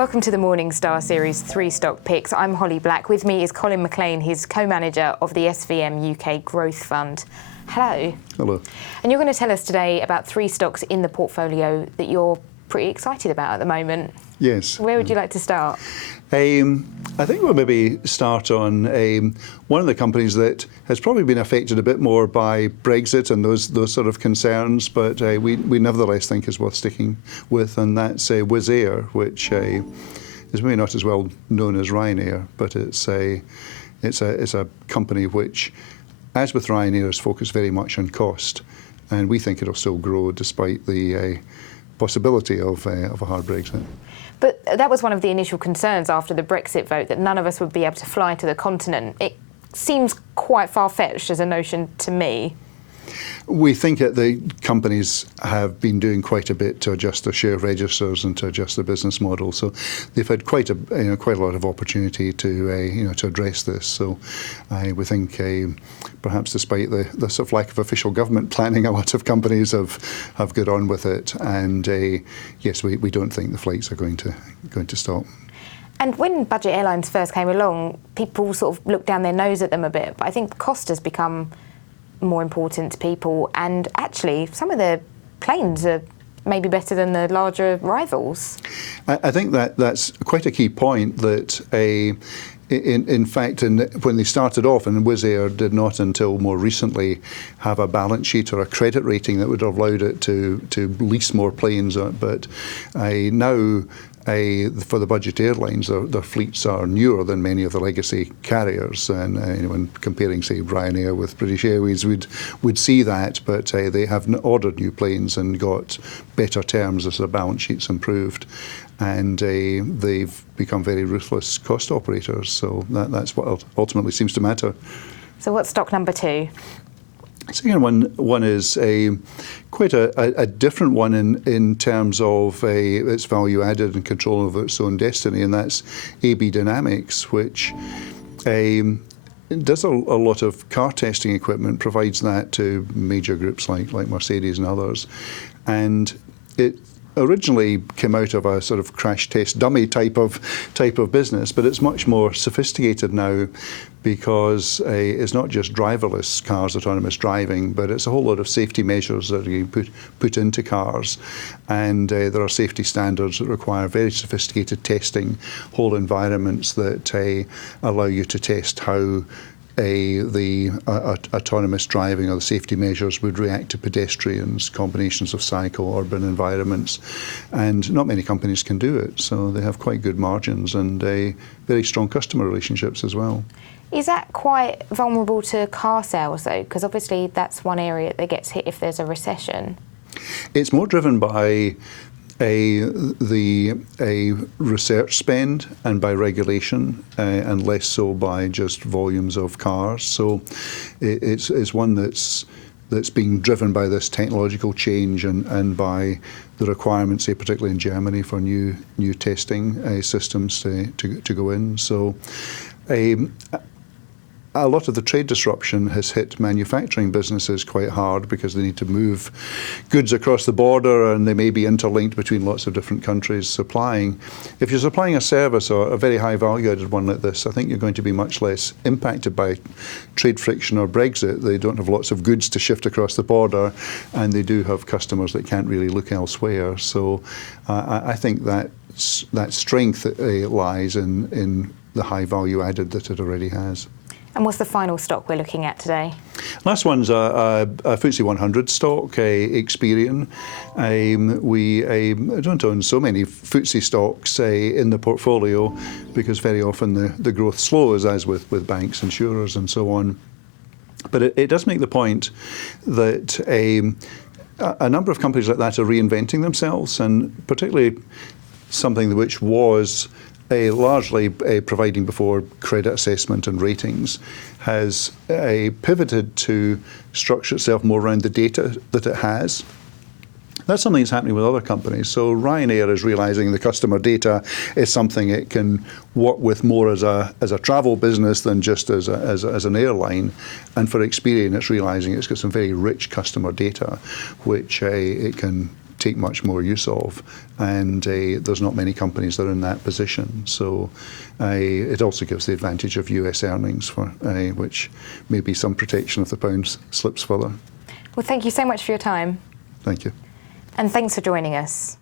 Welcome to the Morningstar Series 3 Stock Picks. I'm Holly Black. With me is Colin McClean, his co-manager of the SVM UK Growth Fund. Hello. Hello. And you're going to tell us today about 3 stocks in the portfolio that you're pretty excited about at the moment. Yes. Where would you like to start? I think we'll maybe start on one of the companies that has probably been affected a bit more by Brexit and those sort of concerns, but we nevertheless think is worth sticking with, and that's Wizz Air, which is maybe not as well known as Ryanair, but it's a company which, as with Ryanair, is focused very much on cost, and we think it'll still grow despite the possibility of a hard Brexit. But that was one of the initial concerns after the Brexit vote, that none of us would be able to fly to the continent. It seems quite far-fetched as a notion to me. We think that the companies have been doing quite a bit to adjust their share registers and to adjust their business model. So they've had quite a lot of opportunity to address this. So we think perhaps despite the sort of lack of official government planning, a lot of companies have got on with it. And yes, we don't think the flights are going to stop. And when budget airlines first came along, people sort of looked down their nose at them a bit. But I think cost has become more important to people, and actually some of the planes are maybe better than the larger rivals. I think that's quite a key point, that in fact, when they started off, and Wizz Air did not until more recently have a balance sheet or a credit rating that would have allowed it to lease more planes, but now for the budget airlines, their fleets are newer than many of the legacy carriers, and when comparing, say, Ryanair with British Airways, we'd see that, but they have ordered new planes and got better terms as their balance sheets improved, and they've become very ruthless cost operators, so that's what ultimately seems to matter. So what's stock number 2? Second one is quite a different one in terms of its value added and control of its own destiny, and that's AB Dynamics, which does a lot of car testing equipment, provides that to major groups like Mercedes and others, and it originally came out of a sort of crash test dummy type of business, but it's much more sophisticated now, because it's not just driverless cars, autonomous driving, but it's a whole lot of safety measures that you put into cars, and there are safety standards that require very sophisticated testing, whole environments that allow you to test how the autonomous driving or the safety measures would react to pedestrians, combinations of cycle, urban environments, and not many companies can do it. So they have quite good margins and very strong customer relationships as well. Is that quite vulnerable to car sales, though? Because obviously that's one area that gets hit if there's a recession. It's more driven by a research spend and by regulation, and less so by just volumes of cars. So it's one that's being driven by this technological change and by the requirements, say, particularly in Germany, for new testing systems to go in. So a lot of the trade disruption has hit manufacturing businesses quite hard, because they need to move goods across the border, and they may be interlinked between lots of different countries supplying. If you're supplying a service, or a very high value added one like this, I think you're going to be much less impacted by trade friction or Brexit. They don't have lots of goods to shift across the border, and they do have customers that can't really look elsewhere. So I think that strength lies in the high value added that it already has. And what's the final stock we're looking at today? Last one's a FTSE 100 stock, Experian. We don't own so many FTSE stocks in the portfolio, because very often the growth slows, as with banks, insurers and so on. But it does make the point that a number of companies like that are reinventing themselves, and particularly something which was largely providing before credit assessment and ratings, has pivoted to structure itself more around the data that it has. That's something that's happening with other companies. So Ryanair is realizing the customer data is something it can work with more as a travel business than just as an airline. And for Experian, it's realizing it's got some very rich customer data, which it can take much more use of, and there's not many companies that are in that position. So it also gives the advantage of US earnings, for which maybe some protection if the pound slips further. Well, thank you so much for your time. Thank you. And thanks for joining us.